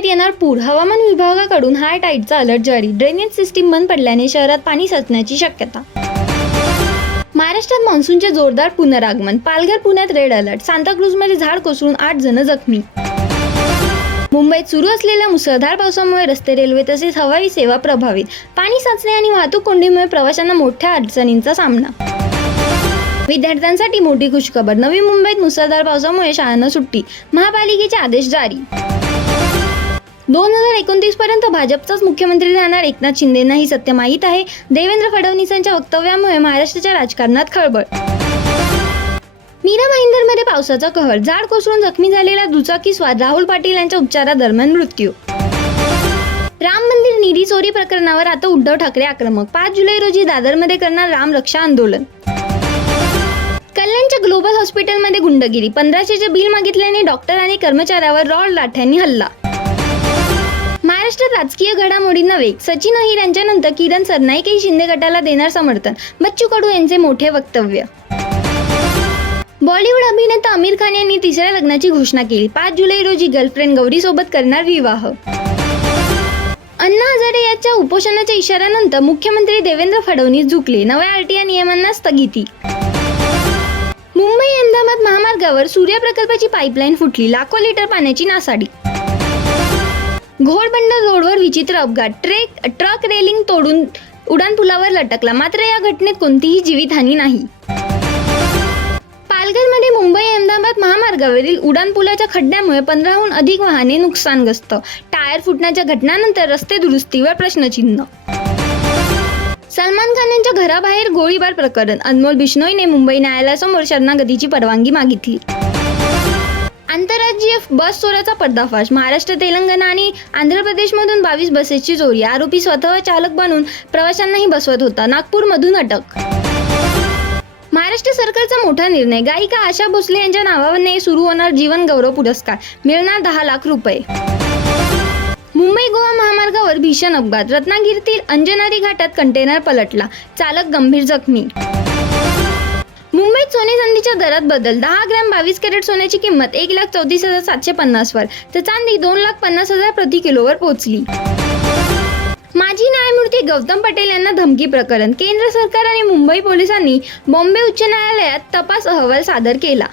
मुंबईत येणार पूर, हवामान विभागाकडून हाय टाईडचा अलर्ट जारी. ड्रेनेज सिस्टीम बंद पडल्याने शहरात पाणी साचण्याची शक्यता. महाराष्ट्रात मान्सूनचे जोरदार पुनरागमन. पालघर, पुण्यात रेड अलर्ट. सांताक्रूजमध्ये झाड कोसळून 8 जण जखमी. मुंबईत सुरू असलेल्या मुसळधार पावसामुळे रस्ते, रेल्वे तसेच हवाई सेवा प्रभावित. पाणी साचणे आणि वाहतूक कोंडीमुळे प्रवाशांना मोठ्या अडचणींचा सामना. विद्यार्थ्यांसाठी मोठी खुशखबर. नवी मुंबईत मुसळधार पावसामुळे शाळांना सुट्टी. महापालिकेचे आदेश जारी. 2029 पर्यंत भाजपचाच मुख्यमंत्री राहणार एकनाथ शिंदेंना ही सत्य माहीत आहे. देवेंद्र फडणवीसांच्या वक्तव्यामुळे महाराष्ट्राच्या राजकारणात खळबळ. मीरा भाईंदरमध्ये पावसाचा कहर. झाड कोसळून जखमी झालेला दुचाकीस्वार राहुल पाटील यांच्या उपचारादरम्यान मृत्यू. राम मंदिर निधी चोरी प्रकरणावर आता उद्धव ठाकरे आक्रमक. 5 जुलै रोजी दादरमध्ये करणार राम रक्षा आंदोलन. कल्याणच्या ग्लोबल हॉस्पिटलमध्ये गुंडगिरी. 1500चे बिल मागितल्याने डॉक्टर आणि कर्मचाऱ्यावर रॉड लाठ्यांनी हल्ला. महाराष्ट्रात राजकीय घडामोडींना वेग. सचिन अहिर यांच्यानंतर किरण सरनाईकही शिंदे गटाला देणार समर्थन. बच्चू कडू यांचे मोठे वक्तव्य. बॉलिवूड अभिनेता आमिर खान यांनी तिसऱ्या लग्नाची घोषणा केली. 5 जुलै रोजी गर्लफ्रेंड गौरी सोबत करणार विवाह. अण्णा हजारे यांच्या उपोषणाच्या इशाऱ्यानंतर मुख्यमंत्री देवेंद्र फडणवीस झुकले. नव्या आरटीआय नियमांना स्थगिती. मुंबई अहमदाबाद महामार्गावर सूर्य प्रकल्पाची पाईपलाईन फुटली. लाखो लिटर पाण्याची नासाडी. घोडबंदर रोडवर विचित्र अपघात. ट्रक रेलिंग तोडून उड्डाणपुलावर लटकला. मात्र या घटनेत कोणतीही जीवितहानी नाही. पालघरमध्ये मुंबई अहमदाबाद महामार्गावरील उड्डाणपुलाच्या खड्ड्यामुळे 15हून अधिक वाहने नुकसानग्रस्त. टायर फुटण्याच्या घटनांनंतर रस्ते दुरुस्तीवर प्रश्नचिन्ह. सलमान खान यांच्या घराबाहेर गोळीबार प्रकरण. अनमोल बिश्नोईने मुंबई न्यायालयासमोर शरणागतीची परवानगी मागितली. आंतरराज्यीय बस चोराचा पर्दाफाश. महाराष्ट्र, तेलंगणा आणि आंध्र प्रदेशमधून 22 बसेसची चोरी. आरोपी स्वतः चालक बनून प्रवाशांनाही बसवत होता. नागपूरमधून अटक. महाराष्ट्र सरकारचा मोठा निर्णय. गायिका आशा भोसले यांच्या नावाने सुरू होणार जीवन गौरव पुरस्कार. मिळणार 10 लाख रुपये. मुंबई गोवा महामार्गावर भीषण अपघात. रत्नागिरीतील अंजनारी घाटात कंटेनर पलटला. चालक गंभीर जखमी. मुंबईत सोने चांदीच्या दरात बदल. 10 ग्रॅम 22 कॅरेट सोन्याची किंमत 1,34,750 वर तर चांदी 2,50,000 प्रति किलोवर पोहोचली. माजी न्यायमूर्ती गौतम पटेल यांना धमकी प्रकरण. केंद्र सरकार आणि मुंबई पोलिसांनी बॉम्बे उच्च न्यायालयात तपास अहवाल सादर केला.